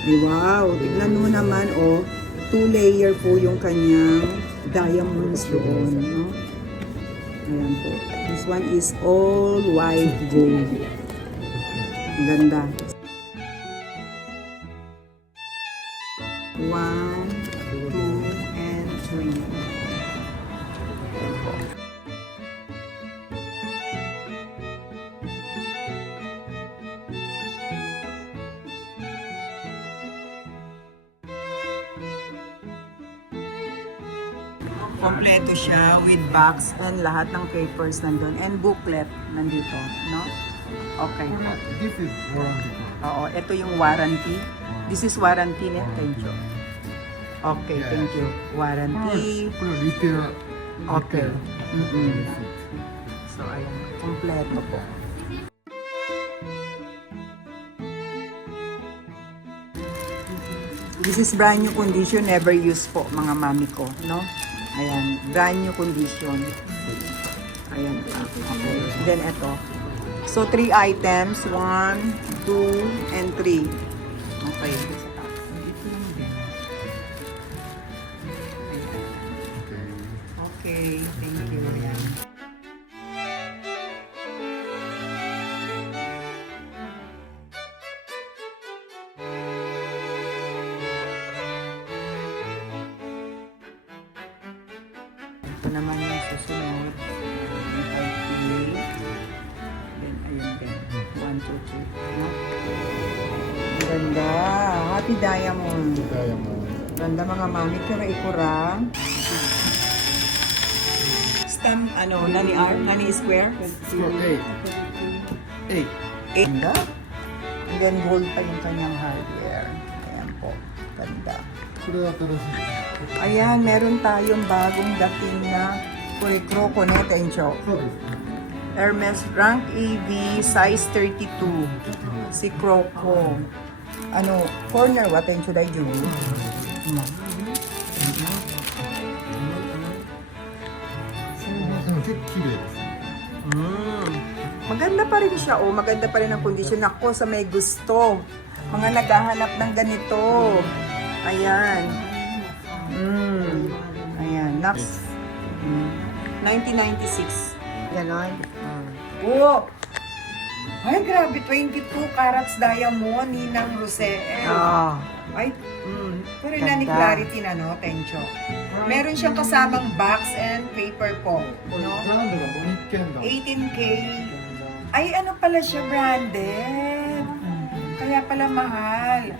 Ay, wow, tignan mo naman, oh. 2-layer po yung kanyang diamonds doon, no? Ayan po. This one is all white gold. Ang ganda. 1, 2, and 3. Ayan po. Kompleto siya with box and lahat ng papers nandun. And booklet nandito, no? Okay. This is warranty. Oo, ito yung warranty. This is warranty net, thank you. Okay, thank you. Warranty. Retail. Okay. So, ayan. Kompleto po. This is brand new condition, never used po, mga mami ko, no? Ayan, brand new condition. Ayan pa. Okay. Then, ito. So, 3 items. 1, 2, and 3. Okay. Okay, thank you. Ayan. Ito naman yung susunod. Okay. Then, ayun din. 1, 2, 3. No? Ang ganda. Happy Diamond. Diamond. Ganda mga mami. Kura-ikura. Stamp, ano, Nani R? Nani Square? Score 8. 8. Ganda. And then, gold pa yung kanyang hardware. Ayan po. Ganda. Ayan, meron tayong bagong dating na Kurikro net Encho. Hermes Rank AV size 32. Si Croco. Ano, corner, what and should I do? Maganda pa rin siya, oh. Maganda pa rin ang kondisyon. Ako sa may gusto. Mga naghahanap ng ganito. Ayan. Ayan. Next. 1996. Ganon. Oh! Ay, grabe. 22 carats diamond. Ninang Rosel. Ay, pero na ni Clarity na, no? Tencho. Meron siyang kasamang box and paper po. No? 18K. Ay, ano pala siya, branded. Kaya pala mahal.